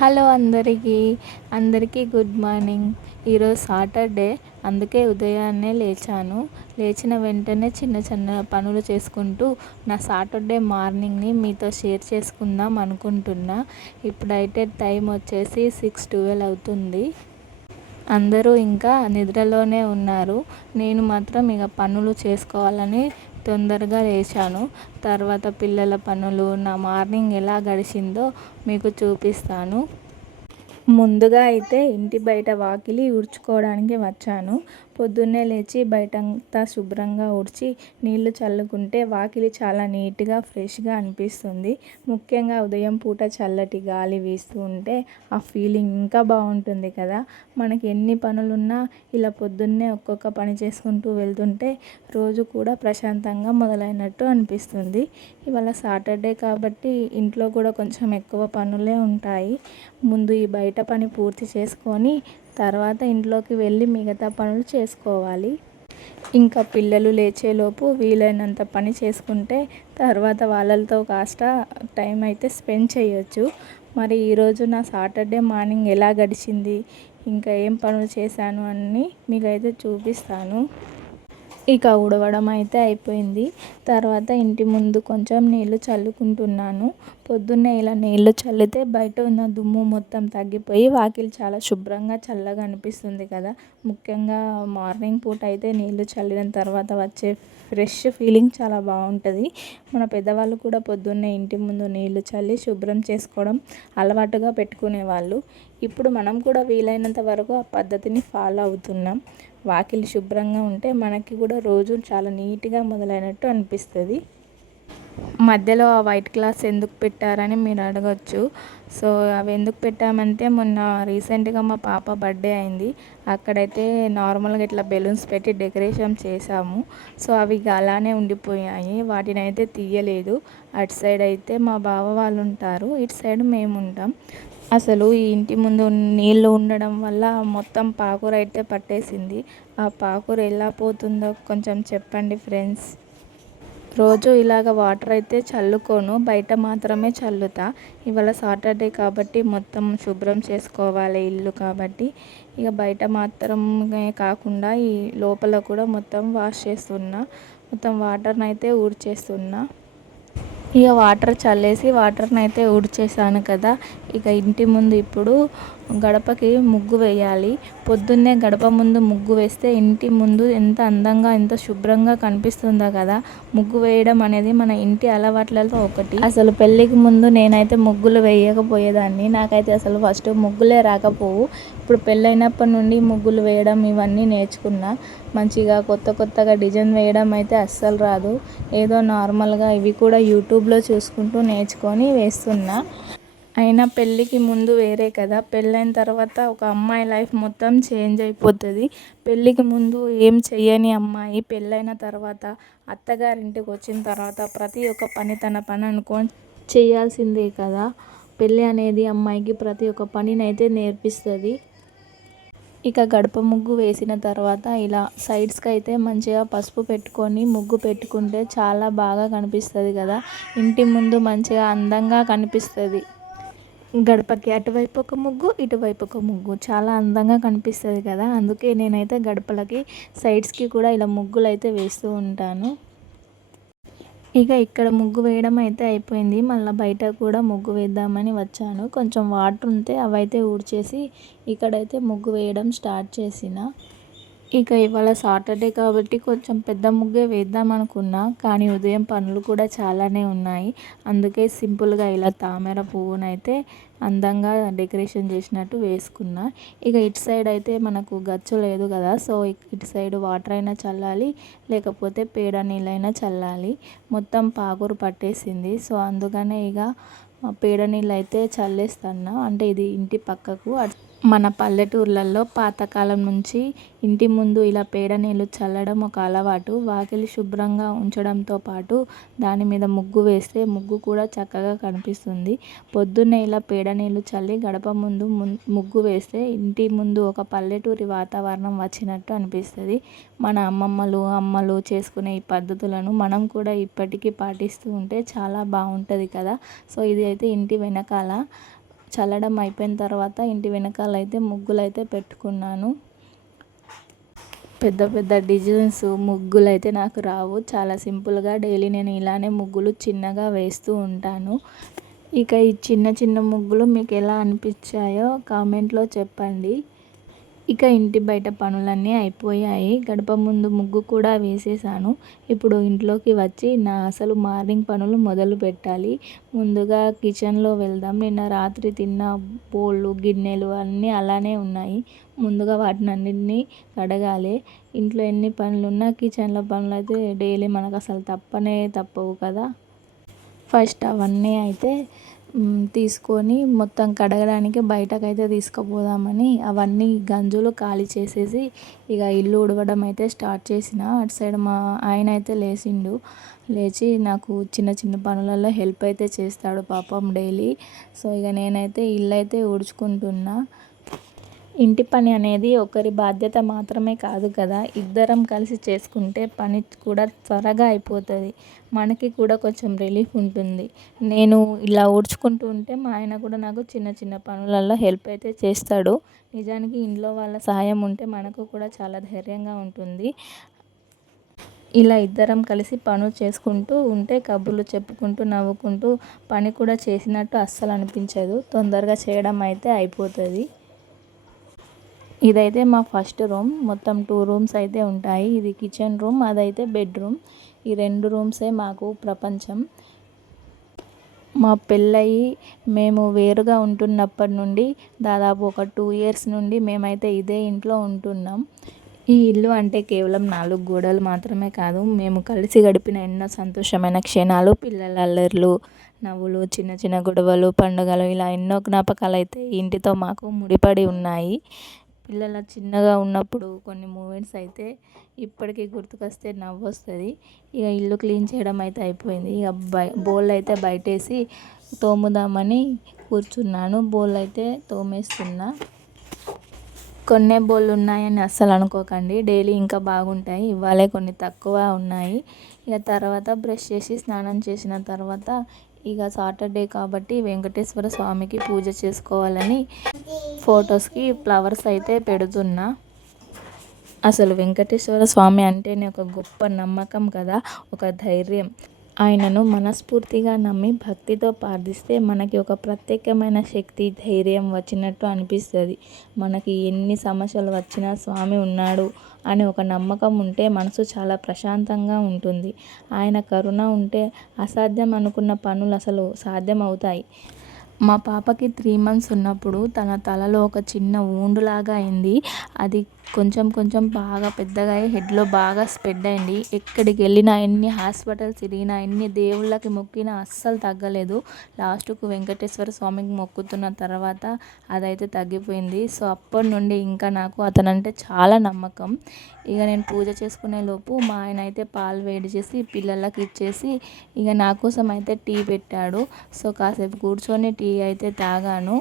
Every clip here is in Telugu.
హలో అందరికీ గుడ్ మార్నింగ్. ఈరోజు సాటర్డే, అందుకే ఉదయాన్నే లేచాను. లేచిన వెంటనే చిన్న చిన్న పనులు చేసుకుంటూ నా సాటర్డే మార్నింగ్ని మీతో షేర్ చేసుకుందాం అనుకుంటున్నా. ఇప్పుడైతే టైం వచ్చేసి 6:12 అవుతుంది. అందరూ ఇంకా నిద్రలోనే ఉన్నారు. నేను మాత్రం ఇక పనులు చేసుకోవాలని తొందరగా లేచాను. తర్వాత పిల్లల పనులు, నా మార్నింగ్ ఎలా గడిచిందో మీకు చూపిస్తాను. ముందుగా అయితే ఇంటి బయట వాకిలి ఊడ్చుకోవడానికి వచ్చాను. పొద్దున్నే లేచి బయటంతా శుభ్రంగా ఊడ్చి నీళ్లు చల్లుకుంటే వాకిలి చాలా నీట్గా ఫ్రెష్గా అనిపిస్తుంది. ముఖ్యంగా ఉదయం పూట చల్లటి గాలి వీస్తూ ఉంటే ఆ ఫీలింగ్ ఇంకా బాగుంటుంది కదా. మనకి ఎన్ని పనులున్నా ఇలా పొద్దున్నే ఒక్కొక్క పని చేసుకుంటూ వెళ్తుంటే రోజు కూడా ప్రశాంతంగా మొదలైనట్టు అనిపిస్తుంది. ఇవాళ సాటర్డే కాబట్టి ఇంట్లో కూడా కొంచెం ఎక్కువ పనులే ఉంటాయి. ముందు ఈ బయట పని పూర్తి చేసుకొని తర్వాత ఇంట్లోకి వెళ్ళి మిగతా పనులు చేసుకోవాలి. ఇంకా పిల్లలు లేచేలోపు వీలైనంత పని చేసుకుంటే తర్వాత వాళ్ళతో కాస్త టైం అయితే స్పెండ్ చేయొచ్చు. మరి ఈరోజు నా సాటర్డే మార్నింగ్ ఎలా గడిచింది, ఇంకా ఏం పనులు చేశాను అన్నీ మీకైతే చూపిస్తాను. ఇక ఊడవడం అయితే అయిపోయింది. తర్వాత ఇంటి ముందు కొంచెం నీళ్లు చల్లుకుంటున్నాను. పొద్దున్నే ఇలా నీళ్లు చల్లితే బయట ఉన్న దుమ్ము మొత్తం తగ్గిపోయి వాకిలి చాలా శుభ్రంగా చల్లగా అనిపిస్తుంది కదా. ముఖ్యంగా మార్నింగ్ పూట అయితే నీళ్లు చల్లిన తర్వాత వచ్చే ఫ్రెష్ ఫీలింగ్ చాలా బాగుంటుంది. మన పెద్దవాళ్ళు కూడా పొద్దున్నే ఇంటి ముందు నీళ్లు చల్లి శుభ్రం చేసుకోవడం అలవాటుగా పెట్టుకునేవాళ్ళు. ఇప్పుడు మనం కూడా వీలైనంత వరకు ఆ పద్ధతిని ఫాలో అవుతున్నాం. వాకిలి శుభ్రంగా ఉంటే మనకి కూడా రోజు చాలా నీట్గా మొదలైనట్టు అనిపిస్తుంది. మధ్యలో ఆ వైట్ క్లాత్ ఎందుకు పెట్టారని మీరు అడగచ్చు. సో అవి ఎందుకు పెట్టామంటే మొన్న రీసెంట్గా మా పాప బర్త్డే అయింది. అక్కడైతే నార్మల్గా ఇట్లా బెలూన్స్ పెట్టి డెకరేషన్ చేసాము. సో అవి అలానే ఉండిపోయాయి, వాటిని అయితే తీయలేదు. అటు సైడ్ అయితే మా బావ వాళ్ళు ఉంటారు, ఇటు సైడ్ మేము ఉంటాం. అసలు ఈ ఇంటి ముందు నీళ్ళు ఉండడం వల్ల మొత్తం పాకురు అయితే పట్టేసింది. ఆ పాకురు ఎలా పోతుందో కొంచెం చెప్పండి ఫ్రెండ్స్. రోజు ఇలాగ వాటర్ అయితే చల్లుకోను, బయట మాత్రమే చల్లుతా. ఇవాళ సాటర్డే కాబట్టి మొత్తం శుభ్రం చేసుకోవాలి ఇల్లు కాబట్టి ఇక బయట మాత్రమే కాకుండా ఈ లోపల కూడా మొత్తం వాష్ చేస్తున్నా. మొత్తం వాటర్ని అయితే ఊడ్చేస్తున్నా. ఇక వాటర్ చల్లేసి వాటర్ని అయితే ఊడ్చేసాను కదా. ఇక ఇంటి ముందు ఇప్పుడు గడపకి ముగ్గు వేయాలి. పొద్దున్నే గడప ముందు ముగ్గు వేస్తే ఇంటి ముందు ఎంత అందంగా ఎంత శుభ్రంగా కనిపిస్తుందో కదా. ముగ్గు వేయడం అనేది మన ఇంటి అలవాట్లలో ఒకటి. అసలు పెళ్ళికి ముందు నేనైతే ముగ్గులు వేయకపోయేదాన్ని. నాకైతే అసలు ఫస్ట్ ముగ్గులే రాకపోవు. ఇప్పుడు పెళ్ళైనప్పటి నుండి ముగ్గులు వేయడం ఇవన్నీ నేర్చుకున్నా. మంచిగా కొత్తగా డిజైన్ వేయడం అయితే అస్సలు రాదు. ఏదో నార్మల్గా ఇవి కూడా యూట్యూబ్లో చూసుకుంటూ నేర్చుకొని వేస్తున్నా. అయినా పెళ్ళికి ముందు వేరే కదా, పెళ్ళైన తర్వాత ఒక అమ్మాయి లైఫ్ మొత్తం చేంజ్ అయిపోతుంది. పెళ్ళికి ముందు ఏం చెయ్యని అమ్మాయి పెళ్ళైన తర్వాత అత్తగారింటికి వచ్చిన తర్వాత ప్రతి ఒక్క పని తన పని అనుకొని చేయాల్సిందే కదా. పెళ్ళి అనేది అమ్మాయికి ప్రతి ఒక్క పనిని అయితే నేర్పిస్తుంది. ఇక గడప ముగ్గు వేసిన తర్వాత ఇలా సైడ్స్కి అయితే మంచిగా పసుపు పెట్టుకొని ముగ్గు పెట్టుకుంటే చాలా బాగా కనిపిస్తుంది కదా. ఇంటి ముందు మంచిగా అందంగా కనిపిస్తుంది. గడపకి అటువైపు ఒక ముగ్గు, ఇటువైపు ఒక ముగ్గు చాలా అందంగా కనిపిస్తుంది కదా. అందుకే నేనైతే గడపలకి సైడ్స్కి కూడా ఇలా ముగ్గులు అయితే వేస్తూ ఉంటాను. ఇక ఇక్కడ ముగ్గు వేయడం అయితే అయిపోయింది. మళ్ళీ బయట కూడా ముగ్గు వేద్దామని వచ్చాను. కొంచెం వాటర్ ఉంటే అవైతే ఊడ్చేసి ఇక్కడైతే ముగ్గు వేయడం స్టార్ట్ చేసిన. ఇక ఇవాళ సాటర్డే కాబట్టి కొంచెం పెద్ద ముగ్గే వేద్దాం అనుకున్నా, కానీ ఉదయం పనులు కూడా చాలానే ఉన్నాయి. అందుకే సింపుల్గా ఇలా తామర పువ్వునైతే అందంగా డెకరేషన్ చేసినట్టు వేసుకున్నా. ఇక ఇటు సైడ్ అయితే మనకు గచ్చు లేదు కదా, సో ఇటు సైడ్ వాటర్ అయినా చల్లాలి, లేకపోతే పేడ నీళ్ళైనా చల్లాలి. మొత్తం పాకురు పట్టేసింది. సో అందుకనే ఇక పేడ నీళ్ళు అయితే చల్లేస్తున్నా. అంటే ఇది ఇంటి పక్కకు. మన పల్లెటూర్లలో పాతకాలం నుంచి ఇంటి ముందు ఇలా పేడ నీళ్ళు చల్లడం ఒక అలవాటు. వాకిలి శుభ్రంగా ఉంచడంతో పాటు దాని మీద ముగ్గు వేస్తే ముగ్గు కూడా చక్కగా కనిపిస్తుంది. పొద్దున్నే ఇలా పేడ నీళ్ళు చల్లి గడప ముందు ముగ్గు వేస్తే ఇంటి ముందు ఒక పల్లెటూరి వాతావరణం వచ్చినట్టు అనిపిస్తుంది. మన అమ్మలు చేసుకునే ఈ పద్ధతులను మనం కూడా ఇప్పటికీ పాటిస్తూ ఉంటే చాలా బాగుంటుంది కదా. సో ఇది అయితే ఇంటి వెనకాల చల్లడం అయిపోయిన తర్వాత ఇంటి వెనకాల అయితే ముగ్గులు అయితే పెట్టుకున్నాను. పెద్ద పెద్ద డిజైన్స్ ముగ్గులు అయితే నాకు రావు. చాలా సింపుల్గా డైలీ నేను ఇలానే ముగ్గులు చిన్నగా వేస్తూ ఉంటాను. ఇక ఈ చిన్న చిన్న ముగ్గులు మీకు ఎలా అనిపించాయో కామెంట్లో చెప్పండి. ఇక ఇంటి బయట పనులన్నీ అయిపోయాయి. గడప ముందు ముగ్గు కూడా వేసేసాను. ఇప్పుడు ఇంట్లోకి వచ్చి నా అసలు మార్నింగ్ పనులు మొదలు పెట్టాలి. ముందుగా కిచెన్లో వెళ్దాం. నిన్న రాత్రి తిన్న బోళ్ళు గిన్నెలు అన్నీ అలానే ఉన్నాయి. ముందుగా వాటిని అన్నింటినీ కడగాలి. ఇంట్లో ఎన్ని పనులున్నా కిచెన్లో పనులు అయితే డైలీ మనకు అసలు తప్పవు కదా. ఫస్ట్ అవన్నీ అయితే తీసుకొని మొత్తం కడగడానికి బయటకైతే తీసుకుపోదామని అవన్నీ గంజులు ఖాళీ చేసేసి ఇక ఇల్లు ఉడవడం అయితే స్టార్ట్ చేసిన. అటు సైడ్ మా ఆయన అయితే లేచి నాకు చిన్న చిన్న పనులలో హెల్ప్ అయితే చేస్తాడు పాపం డైలీ. సో ఇక నేనైతే ఇల్లు అయితే ఊడ్చుకుంటున్నా. ఇంటి పని అనేది ఒకరి బాధ్యత మాత్రమే కాదు కదా, ఇద్దరం కలిసి చేసుకుంటే పని కూడా త్వరగా అయిపోతుంది. మనకి కూడా కొంచెం రిలీఫ్ ఉంటుంది. నేను ఇలా ఊడ్చుకుంటూ ఉంటే మా ఆయన కూడా నాకు చిన్న చిన్న పనులలో హెల్ప్ అయితే చేస్తాడు. నిజానికి ఇంట్లో వాళ్ళ సహాయం ఉంటే మనకు కూడా చాలా ధైర్యంగా ఉంటుంది. ఇలా ఇద్దరం కలిసి పనులు చేసుకుంటూ ఉంటే కబుర్లు చెప్పుకుంటూ నవ్వుకుంటూ పని కూడా చేసినట్టు అస్సలు అనిపించదు. తొందరగా చేయడం అయితే అయిపోతుంది. ఇదైతే మా ఫస్ట్ రూమ్. మొత్తం 2 రూమ్స్ అయితే ఉంటాయి. ఇది కిచెన్ రూమ్, అదైతే బెడ్రూమ్. ఈ 2 రూమ్సే మాకు ప్రపంచం. మా పెళ్ళయి మేము వేరుగా ఉంటున్నప్పటి నుండి దాదాపు ఒక 2 ఇయర్స్ నుండి మేమైతే ఇదే ఇంట్లో ఉంటున్నాం. ఈ ఇల్లు అంటే కేవలం 4 గోడలు మాత్రమే కాదు, మేము కలిసి గడిపిన ఎన్నో సంతోషమైన క్షణాలు, పిల్లల అల్లర్లు, నవ్వులు, చిన్న చిన్న గొడవలు, పండుగలు, ఇలా ఎన్నో జ్ఞాపకాలు అయితే ఇంటితో మాకు ముడిపడి ఉన్నాయి. పిల్లల చిన్నగా ఉన్నప్పుడు కొన్ని మూమెంట్స్ అయితే ఇప్పటికీ గుర్తుకొస్తే నవ్వు వస్తుంది. ఇక ఇల్లు క్లీన్ చేయడం అయితే అయిపోయింది. ఇక బోల్ అయితే బయటేసి తోముదామని కూర్చున్నాను. బోల్ అయితే తోమేస్తున్నా. కొన్నే బోళ్ళు ఉన్నాయని అస్సలు అనుకోకండి, డైలీ ఇంకా బాగుంటాయి. ఇవాళే కొన్ని తక్కువ ఉన్నాయి. ఇక తర్వాత బ్రష్ చేసి స్నానం చేసిన తర్వాత ఇక సాటర్డే కాబట్టి వెంకటేశ్వర స్వామికి పూజ చేసుకోవాలని ఫొటోస్కి ఫ్లవర్స్ అయితే పెడుతున్నా. అసలు వెంకటేశ్వర స్వామి అంటేనే ఒక గొప్ప నమ్మకం కదా, ఒక ధైర్యం. ఆయనను మనస్ఫూర్తిగా నమ్మి భక్తితో ప్రార్థిస్తే మనకి ఒక ప్రత్యేకమైన శక్తి, ధైర్యం వచ్చినట్టు అనిపిస్తుంది. మనకి ఎన్ని సమస్యలు వచ్చినా స్వామి ఉన్నాడు అని ఒక నమ్మకం ఉంటే మనసు చాలా ప్రశాంతంగా ఉంటుంది. ఆయన కరుణ ఉంటే అసాధ్యం అనుకున్న పనులు అసలు సాధ్యం అవుతాయి. మా పాపకి 3 months ఉన్నప్పుడు తన తలలో ఒక చిన్న ఊండులాగా అయింది. అది కొంచెం బాగా పెద్దగా అయ్యి హెడ్లో బాగా స్ప్రెడ్ అయింది. ఎక్కడికి వెళ్ళినా, ఎన్ని హాస్పిటల్స్ తిరిగినా, ఎన్ని దేవుళ్ళకి మొక్కినా అస్సలు తగ్గలేదు. లాస్ట్కు వెంకటేశ్వర స్వామికి మొక్కుతున్న తర్వాత అదైతే తగ్గిపోయింది. సో అప్పటి నుండి ఇంకా నాకు అతనంటే చాలా నమ్మకం. ఇక నేను పూజ చేసుకునే లోపు మా ఆయన అయితే పాలు వేడి చేసి పిల్లలకి ఇచ్చేసి ఇక నా కోసం అయితే టీ పెట్టాడు. సో కాసేపు కూర్చొని టీ అయితే తాగాను.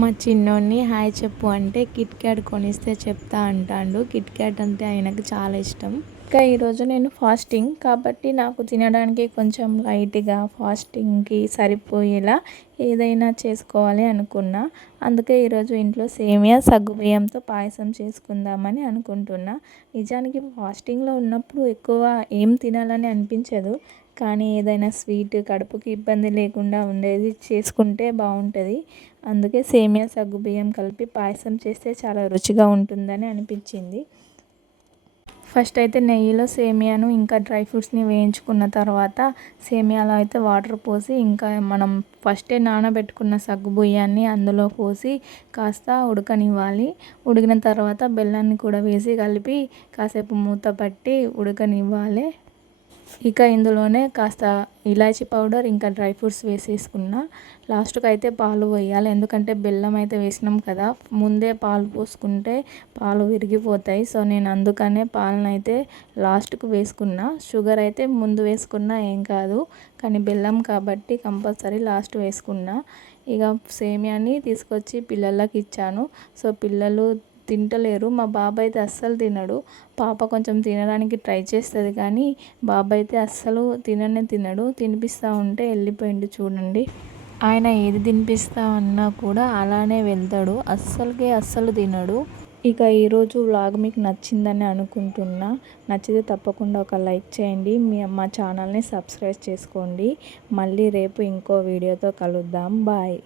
మా చిన్నోడిని హాయ్ చెప్పు అంటే కిట్ క్యాట్ కొనిస్తే చెప్తా అంటాడు. కిట్ క్యాట్ అంటే ఆయనకు చాలా ఇష్టం. ఇంకా ఈరోజు నేను ఫాస్టింగ్ కాబట్టి నాకు తినడానికి కొంచెం లైట్గా ఫాస్టింగ్కి సరిపోయేలా ఏదైనా చేసుకోవాలి అనుకున్నా. అందుకే ఈరోజు ఇంట్లో సేమియా సగ్గుబియ్యంతో పాయసం చేసుకుందామని అనుకుంటున్నా. నిజానికి ఫాస్టింగ్లో ఉన్నప్పుడు ఎక్కువ ఏం తినాలని అనిపించదు, కానీ ఏదైనా స్వీట్ కడుపుకి ఇబ్బంది లేకుండా ఉండేది చేసుకుంటే బాగుంటుంది. అందుకే సేమియా సగ్గుబియ్యం కలిపి పాయసం చేస్తే చాలా రుచిగా ఉంటుందని అనిపించింది. ఫస్ట్ అయితే నెయ్యిలో సేమియాను ఇంకా డ్రై ఫ్రూట్స్ని వేయించుకున్న తర్వాత సేమియాలో అయితే వాటర్ పోసి ఇంకా మనం ఫస్టే నానబెట్టుకున్న సగ్గుబియ్యాన్ని అందులో పోసి కాస్త ఉడకనివ్వాలి. ఉడికిన తర్వాత బెల్లాన్ని కూడా వేసి కలిపి కాసేపు మూత పట్టి ఉడకనివ్వాలి. ఇక ఇందులోనే కాస్త ఇలాచీ పౌడర్ ఇంకా డ్రై ఫ్రూట్స్ వేసేసుకున్నా. లాస్ట్కి అయితే పాలు పోయాలి, ఎందుకంటే బెల్లం అయితే వేసినాం కదా, ముందే పాలు పోసుకుంటే పాలు విరిగిపోతాయి. సో నేను అందుకనే పాలను అయితే లాస్ట్కు వేసుకున్నా. షుగర్ అయితే ముందు వేసుకున్నా ఏం కాదు, కానీ బెల్లం కాబట్టి కంపల్సరీ లాస్ట్ వేసుకున్నా. ఇక సేమియాని తీసుకొచ్చి పిల్లలకి ఇచ్చాను. సో పిల్లలు తింటలేరు. మా బాబాయ్ అయితే అస్సలు తినడు. పాప కొంచెం తినడానికి ట్రై చేస్తుంది, కానీ బాబాయ్ అయితే అస్సలు తినడు. తినిపిస్తూ ఉంటే వెళ్ళిపోయింది చూడండి. ఆయన ఏది తినిపిస్తా అన్నా కూడా అలానే వెళ్తాడు, అస్సలు తినడు. ఇక ఈరోజు వ్లాగ్ మీకు నచ్చిందని అనుకుంటున్నా. నచ్చితే తప్పకుండా ఒక లైక్ చేయండి, మా ఛానల్ని సబ్స్క్రైబ్ చేసుకోండి. మళ్ళీ రేపు ఇంకో వీడియోతో కలుద్దాం. బాయ్.